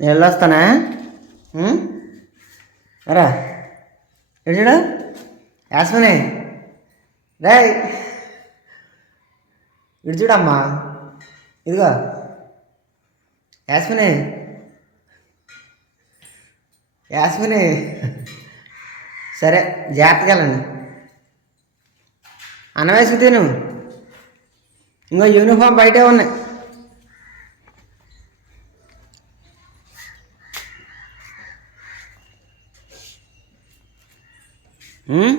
నేను వెళ్ళొస్తానా రా. ఎడు చూడు? రే ఇటు చూడమ్మా. ఇదిగో. యాస్మిని. యాస్మిని. సరే జాగ్రత్తగా వెళ్ళండి. అన్నం వేసుకు తిను ఇంకో యూనిఫామ్ బయటే ఉన్నాయి. Hmm?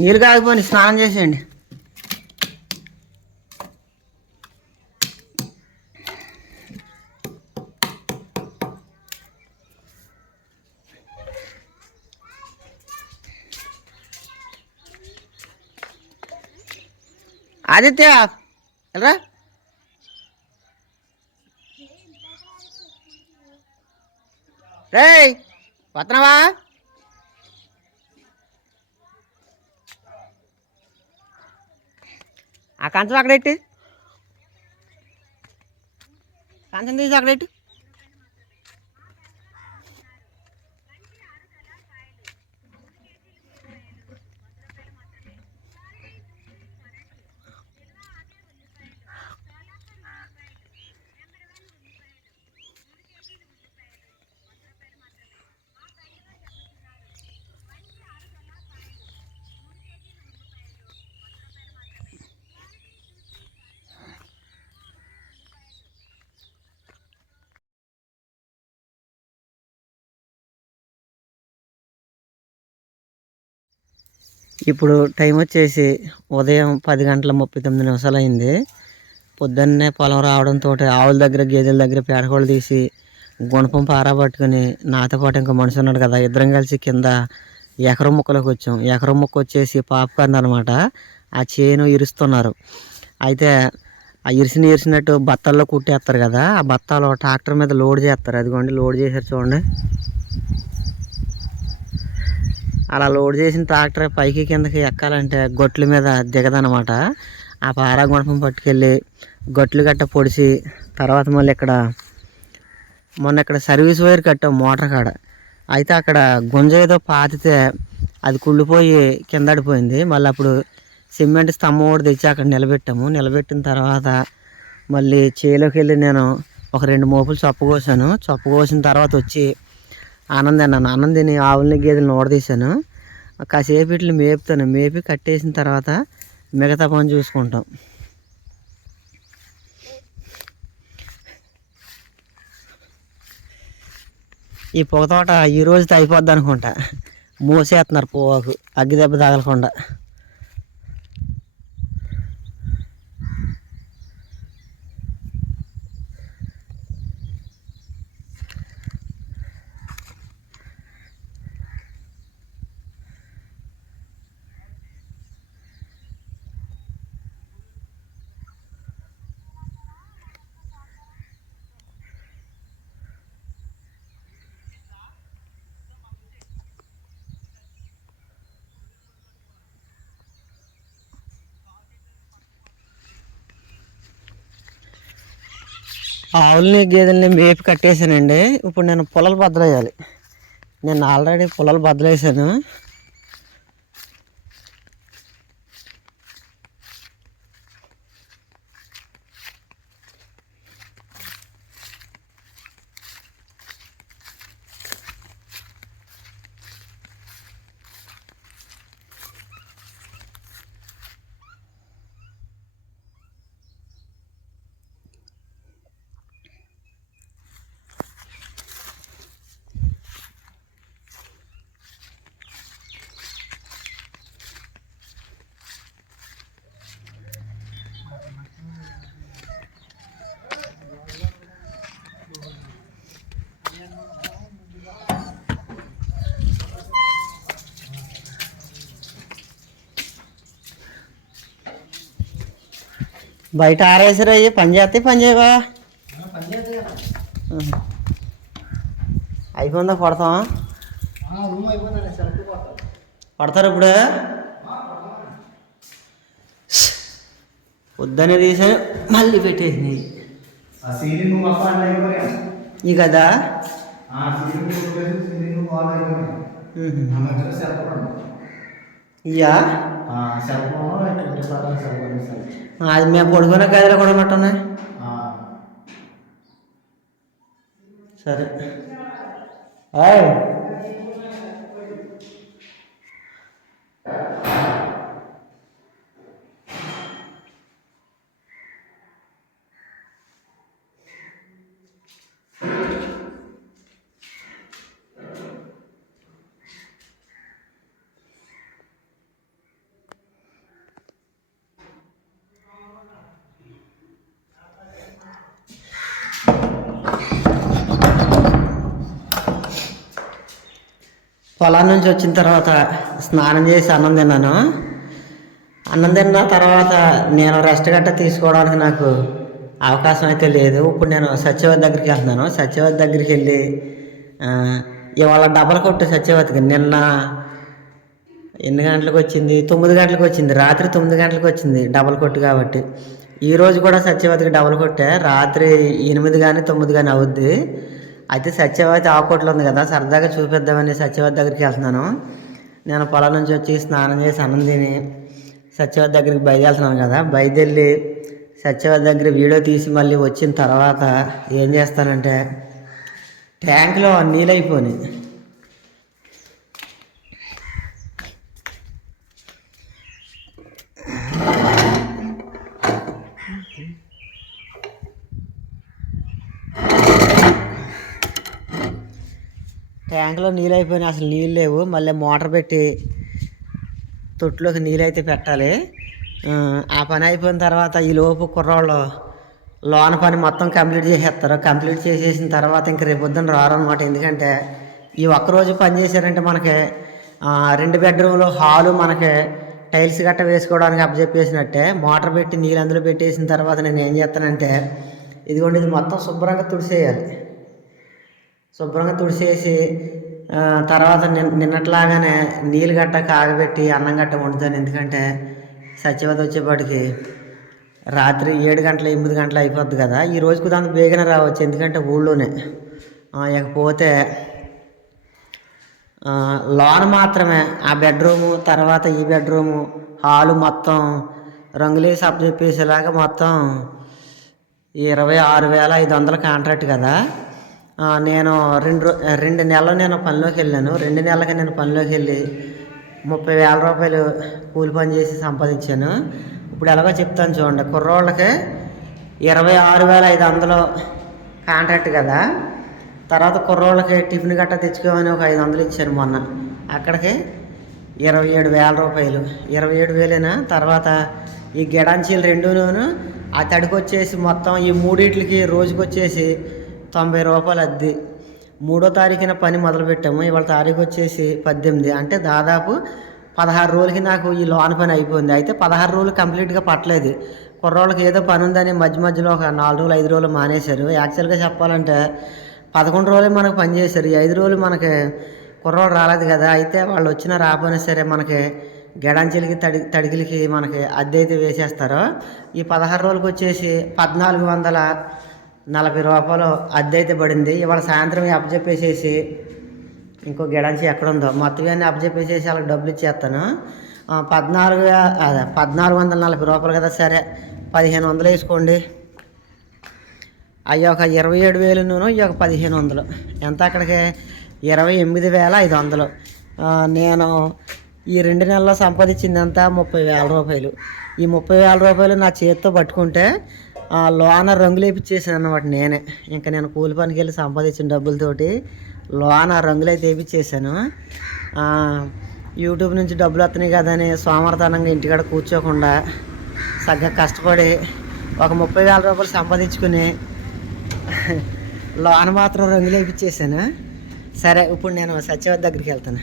నీళ్ళు కాకపోయి స్నానం చేసేయండి. ఆదిత్య వెళ్ళరా? రే వస్తున్నావా? ఆ కంచం అక్కడెట్టి కంచం తీసి అక్కడెట్టి ఇప్పుడు టైం వచ్చేసి ఉదయం పది గంటల ముప్పై తొమ్మిది నిమిషాలు అయింది. పొద్దున్నే పొలం రావడంతో ఆవుల దగ్గర గేదెల దగ్గర పేడకోళ్ళు తీసి గుణపం పారా పట్టుకుని నాతో పాటు ఇంకా మనిషి ఉన్నాడు కదా ఇద్దరం కలిసి కింద ఎకరం ముక్కలోకి వచ్చాం. ఎకరం ముక్క వచ్చేసి పాపకార్న్ అనమాట ఆ చేను ఇరుస్తున్నారు. అయితే ఆ ఇరిసిన ఇరిసినట్టు బత్తాల్లో కుట్టేస్తారు కదా ఆ బత్తాలు ట్రాక్టర్ మీద లోడ్ చేస్తారు. అదిగోండి లోడ్ చేశారు చూడండి. అలా లోడ్ చేసిన ట్రాక్టర్ పైకి కిందకి ఎక్కాలంటే గొట్ల మీద దిగదనమాట ఆ పారా గుణపం పట్టుకెళ్ళి గొట్లు గట్ట పొడిచి తర్వాత మళ్ళీ ఇక్కడ మొన్న ఇక్కడ సర్వీస్ వైర్ కట్టాం మోటార్ కాడ. అయితే అక్కడ గుంజ ఏదో పాతితే అది కుళ్ళిపోయి కిందడిపోయింది మళ్ళీ అప్పుడు సిమెంట్ స్తంభం కూడా తెచ్చి అక్కడ నిలబెట్టాము. నిలబెట్టిన తర్వాత మళ్ళీ చేలోకి వెళ్ళి నేను ఒక రెండు మోపులు చొప్ప కోసాను. చొప్ప కోసిన తర్వాత వచ్చి ఆనంద్ అన్నాను. ఆనంద్ ఆవులని గేదెలను ఓడదీశాను. కాసేపు వీటిని మేపుతాను. మేపి కట్టేసిన తర్వాత మిగతా పని చూసుకుంటాం. ఈ పొగ తోట ఈ రోజుతో అయిపోద్ది అనుకుంటా. మూసేస్తున్నారు పోవాకు అగ్గి దెబ్బ తగలకుండా. ఆవులని గేదెల్ని మేపి కట్టేశానండి. ఇప్పుడు నేను పొలాలు బద్దలేయాలి నేను ఆల్రెడీ పొలాలు బద్దలేసాను బయట ఆరేసారు అయ్యి పని చేస్తే పని చేయవా. అయిపోయిందా కొడతావా? పడతారు ఇప్పుడు? పొద్దునే తీసాను మళ్ళీ అయిపోయా ఈ కదా? ఇయ్యా? అది మేము పడుకునే గదిలో కూడా ఉన్నట్టున్నాయి. సరే. పొలం నుంచి వచ్చిన తర్వాత స్నానం చేసి అన్నం తిన్నాను. అన్నం తిన్న తర్వాత నేను రెస్ట్ గట్ట తీసుకోవడానికి నాకు అవకాశం అయితే లేదు. ఇప్పుడు నేను సత్యవతి దగ్గరికి వెళ్తున్నాను. సత్యవతి దగ్గరికి వెళ్ళి ఇవాళ డబల్ కొట్టు సత్యవతికి. నిన్న ఎన్ని గంటలకు వచ్చింది? తొమ్మిది గంటలకు వచ్చింది. రాత్రి తొమ్మిది గంటలకు వచ్చింది డబల్ కొట్టు కాబట్టి. ఈరోజు కూడా సత్యవతికి డబల్ కొట్టే. రాత్రి ఎనిమిది కానీ తొమ్మిది కానీ అవుద్ది. అయితే సత్యవతి ఆకోట్లో ఉంది కదా సరదాగా చూపిద్దామని సత్యవతి దగ్గరికి వెళ్తున్నాను. నేను పొలం నుంచి వచ్చి స్నానం చేసి అన్నం తిని సత్యవతి దగ్గరికి బయలుదేరుతున్నాను కదా. బయలుదేరి సత్యవతి దగ్గర వీడియో తీసి మళ్ళీ వచ్చిన తర్వాత ఏం చేస్తానంటే ట్యాంక్లో నీళ్ళు అయిపోయినాయి. ట్యాంక్లో నీళ్ళు అయిపోయినాయి అసలు నీళ్ళు లేవు. మళ్ళీ మోటార్ పెట్టి తొట్టులోకి నీళ్ళు అయితే పెట్టాలి. ఆ, పని అయిపోయిన తర్వాత ఈ లోపు కుర్రాళ్ళు లోన పని మొత్తం కంప్లీట్ చేసేస్తారు. కంప్లీట్ చేసేసిన తర్వాత ఇంక రేపు పొద్దున్న రారనమాట ఎందుకంటే ఈ ఒక్కరోజు పని చేశారంటే మనకి రెండు బెడ్రూమ్లు హాలు మనకి టైల్స్ గట్ట వేసుకోవడానికి అప్పచెప్పేసినట్టే. మోటార్ పెట్టి నీళ్ళు అందులో పెట్టేసిన తర్వాత నేను ఏం చేస్తానంటే ఇదిగోండి ఇది మొత్తం శుభ్రంగా తుడిసేయాలి. శుభ్రంగా తుడిచేసి తర్వాత నిన్ నిన్నట్లాగానే నీళ్ళు గట్ట కాగబెట్టి అన్నం గట్ట వండుతాను. ఎందుకంటే సత్యవతి వచ్చేపాటికి రాత్రి ఏడు గంటల ఎనిమిది గంటలు అయిపోద్ది కదా. ఈ రోజుకు దాని బేగనే రావచ్చు ఎందుకంటే ఊళ్ళోనే. ఇకపోతే ఆ, లోన్ మాత్రమే. ఆ బెడ్రూము తర్వాత ఈ బెడ్రూము హాలు మొత్తం రంగులేసి అప్పచెప్పేసేలాగా మొత్తం ఇరవై ఆరు వేల ఐదు వందల కాంట్రాక్ట్ కదా. నేను రెండు రెండు నెలలు నేను పనిలోకి వెళ్ళాను. రెండు నెలలకి నేను పనిలోకి వెళ్ళి ముప్పై వేల రూపాయలు కూలి పని చేసి సంపాదించాను. ఇప్పుడు ఎలాగో చెప్తాను చూడండి. కుర్రోళ్ళకి ఇరవై ఆరు వేల ఐదు వందలు కాంట్రాక్ట్ కదా. తర్వాత కుర్రోళ్ళకి టిఫిన్ గట్ట తెచ్చుకోమని ఒక ఐదు వందలు ఇచ్చాను మొన్న. అక్కడికి ఇరవై ఏడు వేల రూపాయలు. ఇరవై ఏడు వేలేనా? తర్వాత ఈ గిడాంచీలు రెండును ఆ తడికొచ్చేసి మొత్తం ఈ మూడింటికి రోజుకొచ్చేసి తొంభై రూపాయలు అద్దె. మూడో తారీఖున పని మొదలుపెట్టాము. ఇవాళ తారీఖు వచ్చేసి పద్దెనిమిది. అంటే దాదాపు పదహారు రోజులకి నాకు ఈ లోన్ పని అయిపోయింది. అయితే పదహారు రోజులు కంప్లీట్గా పట్టలేదు. కుర్రోళ్ళకి ఏదో పని ఉందని మధ్య మధ్యలో ఒక నాలుగు రోజులు ఐదు రోజులు మానేశారు. యాక్చువల్గా చెప్పాలంటే పదకొండు రోజులే మనకు పని చేశారు. ఈ ఐదు రోజులు మనకి కుర్రోళ్ళు రాలేదు కదా. అయితే వాళ్ళు వచ్చినా రాకపోయినా సరే మనకి గెడంచెలకి తడి తడికిలకి మనకి అద్దె అయితే వేసేస్తారు. ఈ పదహారు రోజులకి వచ్చేసి పద్నాలుగు వందల నలభై రూపాయలు అద్దె అయితే పడింది. ఇవాళ సాయంత్రం అప్పచెప్పేసేసి ఇంకో గిడాంచి ఎక్కడ ఉందో మొత్తం అన్నీ అప్పచెప్పేసేసి వాళ్ళకి డబ్బులు ఇచ్చేస్తాను. పద్నాలుగు అదే పద్నాలుగు వందల నలభై రూపాయలు కదా సరే. పదిహేను వందలు వేసుకోండి. అయ్యి ఒక ఇరవై ఏడు వేలు నూనె ఈ ఒక పదిహేను వందలు. ఎంత అక్కడికి? ఇరవై ఎనిమిది వేల ఐదు వందలు. నేను ఈ రెండు నెలల్లో సంపాదించింది ముప్పై వేల రూపాయలు. ఈ ముప్పై వేల రూపాయలు నా చేతితో పట్టుకుంటే లోన రంగులు వేపించేసాను అన్నమాట నేనే. ఇంకా నేను కూలి పనికి వెళ్ళి సంపాదించిన డబ్బులతోటి లోన రంగులు అయితే వేపించేసాను యూట్యూబ్ నుంచి డబ్బులు వస్తున్నాయి కదా అని సోమవారతనంగా ఇంటికాడ కూర్చోకుండా సగ్గా కష్టపడి ఒక ముప్పై వేల రూపాయలు సంపాదించుకుని లోన మాత్రం రంగులు వేయించేసాను సరే ఇప్పుడు నేను సత్యవతి దగ్గరికి వెళ్తాను.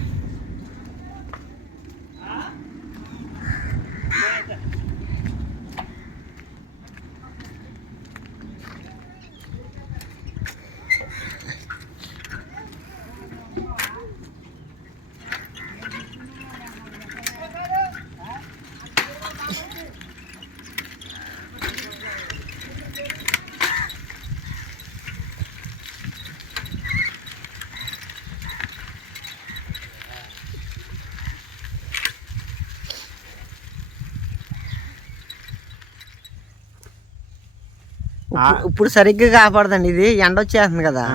ఇప్పుడు- సరిగ్గా కాపాడదండి. ఇది ఎండ వచ్చేస్తుంది కదా.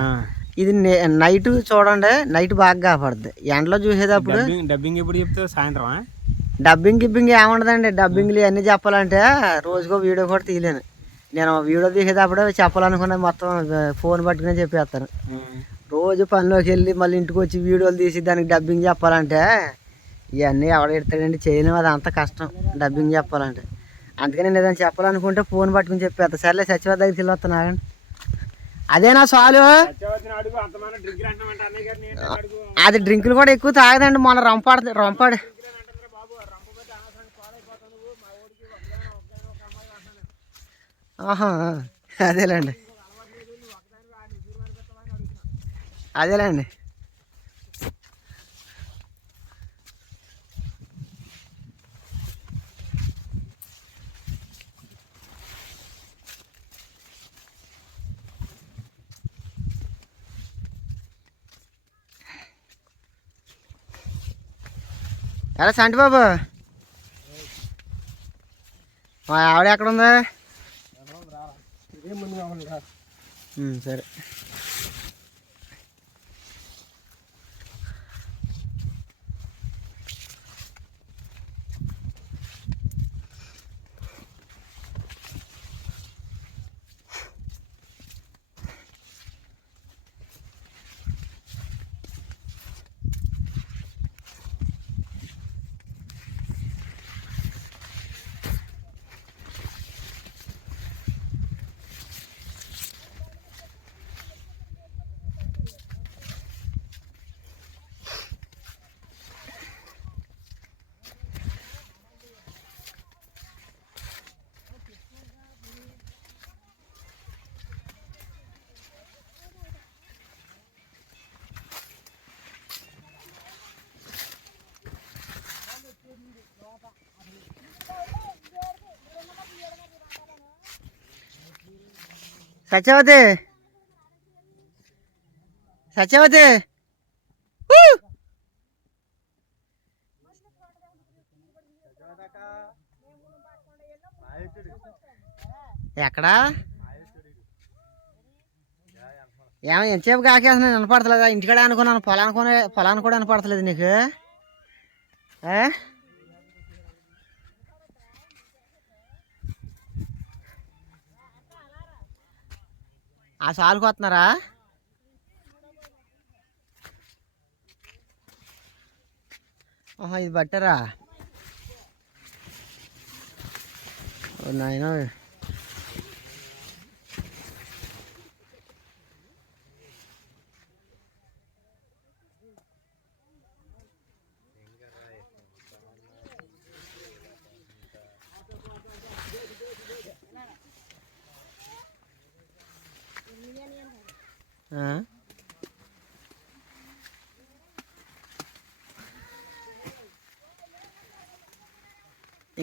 ఇది నైట్ చూడండి నైట్ బాగా కాపాడుద్ది. ఎండలో చూసేటప్పుడు డబ్బింగ్ డబ్బింగ్ ఎప్పుడు చెప్తే సాయంత్రం డబ్బింగ్ గిబ్బింగ్ ఏముండదండి. డబ్బింగ్లు ఇవన్నీ చెప్పాలంటే రోజుకో వీడియో కూడా తీయలేను. నేను వీడియో తీసేటప్పుడే చెప్పాలనుకున్న మొత్తం ఫోన్ పట్టుకుని చెప్పేస్తాను. రోజు పనిలోకి వెళ్ళి మళ్ళీ ఇంటికి వచ్చి వీడియోలు తీసి దానికి డబ్బింగ్ చెప్పాలంటే ఇవన్నీ ఎవడ ఎడతాడండి? చేయలేము. అది అంత కష్టం డబ్బింగ్ చెప్పాలంటే. అందుకని నేను ఏదైనా చెప్పాలనుకుంటే ఫోన్ పట్టుకుని చెప్పేస్తా. సర్లే సచివాలయ దగ్గరికి వెళ్ళి వస్తాను ఆగండి అదేనా సాలు? అది డ్రింకులు కూడా ఎక్కువ తాగదండి మొన్న రంపాడు రంపాడు ఆహా అదేలేండి. అదేలేండి. ఎలా సంటి బాబు? మా ఆవిడ ఎక్కడ ఉందా? ఉమ్, సరే. సత్యవతి. సత్యవతి. ఎక్కడా? ఏమో ఎంతసేపు కాకేస్తున్నా వినపడతలేదా? ఇంటికాడ అనుకున్నాను. పొలానికి పొలానికి కూడా వినపడతలేదు నీకు. ఆ సాలుకు వస్తున్నారా? ఆహా ఇది బట్టరా? నాయన ఆ?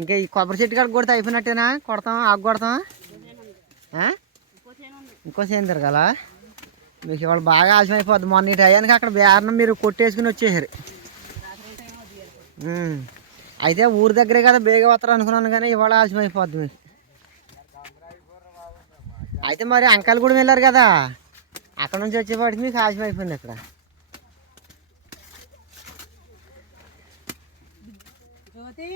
ఇంకా ఈ కొబ్బరి చెట్టు కాడ కొడితే అయిపోయినట్టేనా? కొడతాం ఆకు కొడతాం ఇంకో సేను తిరగాల? మీకు ఇవాళ బాగా ఆలస్యం అయిపోద్ది మొన్న ఈ టయానికి అక్కడ బేరణ మీరు కొట్టేసుకుని వచ్చేసారు. అయితే ఊరి దగ్గరే కదా బేగ వస్తారు అనుకున్నాను కానీ ఇవాళ ఆలస్యం అయిపోద్ది మీకు. అయితే మరి అంకల్ కూడా వెళ్ళారు కదా? అక్కడ నుంచి వచ్చేపాటికి మీకు ఆలస్యం అయిపోయింది ఇక్కడ జ్యోతి!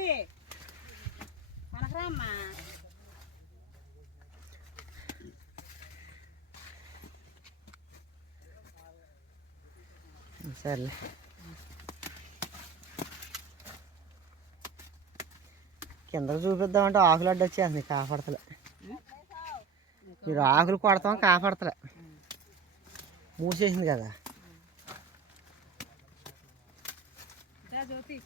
సర్లే కింద చూపిద్దామంటే ఆకులు అడ్డు వచ్చేస్తుంది కాపాడతలే. మీరు ఆకులు కొడతాం కాపాడతలే. మూసేసింది కదా. జ్యోతి.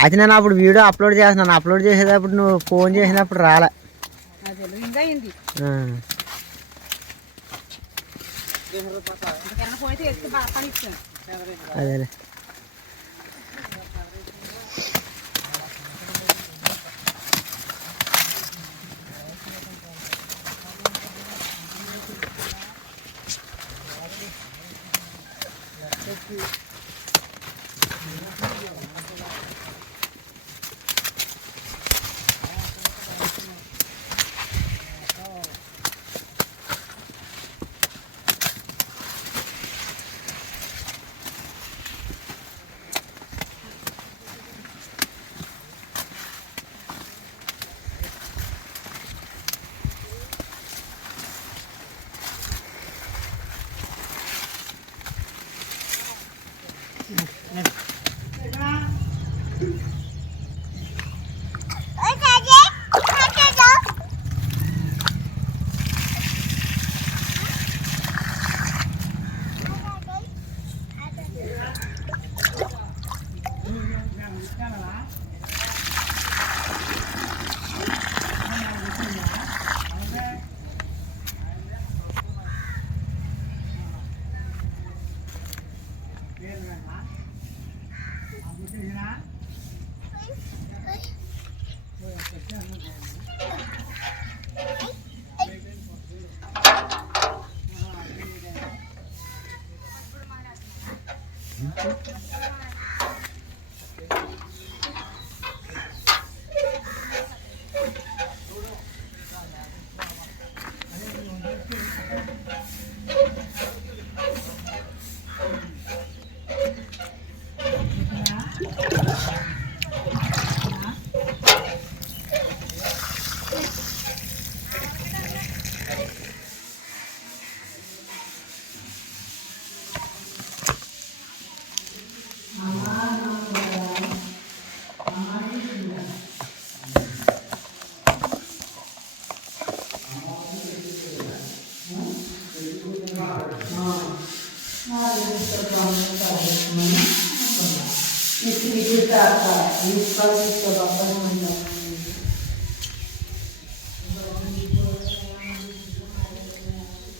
అయితే నేను అప్పుడు వీడియో అప్లోడ్ చేస్తున్నాను అప్లోడ్ చేసేటప్పుడు నువ్వు ఫోన్ చేసినప్పుడు రాలే. అది రింగ్ అయింది.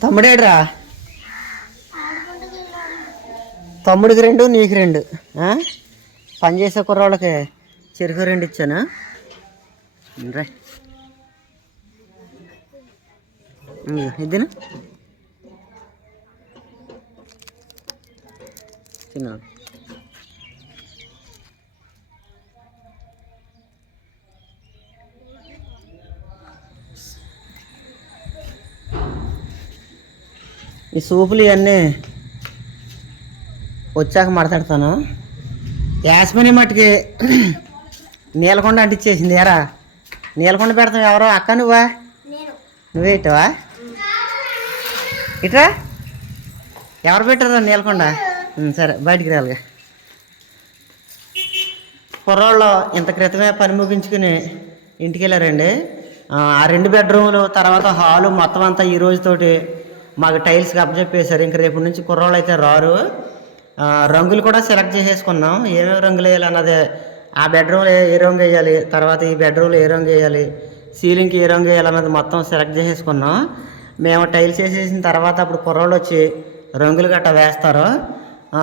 తమ్ముడేడ్రా? తమ్ముడికి రెండు నీకు రెండు. పని చేసే కుర్రాళ్ళకి చెరుకు రెండు ఇచ్చాను? రా. ఇద్దరు ఈ సూపులు ఇవన్నీ వచ్చాక మాట్లాడతాను యాస్మిని మట్టుకి నీలకొండ అంటించేసింది ఎరా నీలకొండ పెడతాం ఎవరో? అక్క నువ్వా? నువ్వే ఇట్టవా ఇట్రా? ఎవరు పెట్టారా నీలకొండ? సరే బయటికి రాలిగా కుర్రోళ్ళు ఇంత క్రితమే పని ముగించుకుని ఇంటికి వెళ్ళారండి. ఆ రెండు బెడ్రూములు తర్వాత హాలు మొత్తం అంతా ఈ రోజుతోటి మాకు టైల్స్ అప్పచెప్పేశారు ఇంక రేపు నుంచి కుర్రోళ్ళు అయితే రారు. రంగులు కూడా సెలెక్ట్ చేసేసుకున్నాం. ఏమేమి రంగులు వేయాలి అన్నది ఆ బెడ్రూమ్లో ఏ రంగు వేయాలి తర్వాత ఈ బెడ్రూమ్లో ఏ రంగు వేయాలి సీలింగ్కి ఏ రంగు వేయాలి అన్నది మొత్తం సెలెక్ట్ చేసేసుకున్నాం. మేము టైల్స్ వేసేసిన తర్వాత అప్పుడు కుర్రోళ్ళు వచ్చి రంగులు గట్ట వేస్తారు. ఆ,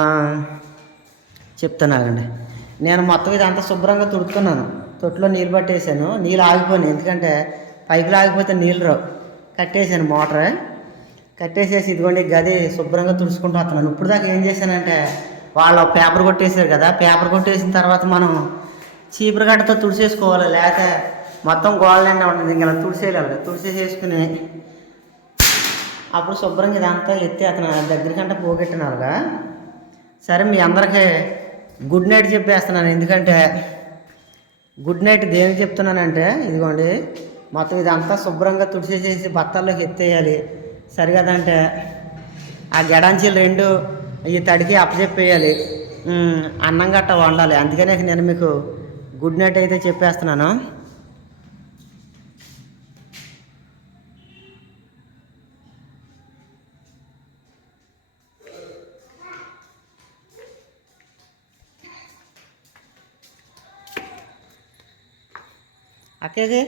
చెప్తున్నానండి నేను మొత్తం ఇదంతా శుభ్రంగా తుడుతున్నాను తొట్టులో నీళ్ళు పట్టేసాను నీళ్ళు ఆగిపోయినాయి. ఎందుకంటే పైపులు ఆగిపోతే నీళ్ళు రావు. కట్టేసాను మోటార్. కట్టేసేసి ఇదిగోండి గది శుభ్రంగా తుడుచుకుంటూ వస్తున్నాను. ఇప్పుడు దాకా ఏం చేశానంటే వాళ్ళు పేపర్ కొట్టేశారు కదా పేపర్ కొట్టేసిన తర్వాత మనం చీపురు గడ్డతో తుడిచేసుకోవాలి. లేకపోతే మొత్తం గోడలన్నీ ఉంటుంది. ఇంకా ఇలా తుడిసేయాలి తుడిచేసేసుకుని అప్పుడు శుభ్రంగా ఇదంతా ఎత్తి అతను దగ్గరికంటే పోగొట్టినారుగా. సరే మీ అందరికీ గుడ్ నైట్ చెప్పేస్తున్నాను. ఎందుకంటే గుడ్ నైట్ దేనికి చెప్తున్నానంటే ఇదిగోండి మొత్తం ఇదంతా శుభ్రంగా తుడిచేసేసి బత్తాల్లోకి ఎత్తేయాలి. సరిగదంటే ఆ గడాంచీలు రెండు ఈ తడికి అప్పచెప్పేయాలి. అన్నం గట్ట వండాలి. అందుకనే నేను మీకు గుడ్ నైట్ అయితే చెప్పేస్తున్నాను. అక్కేది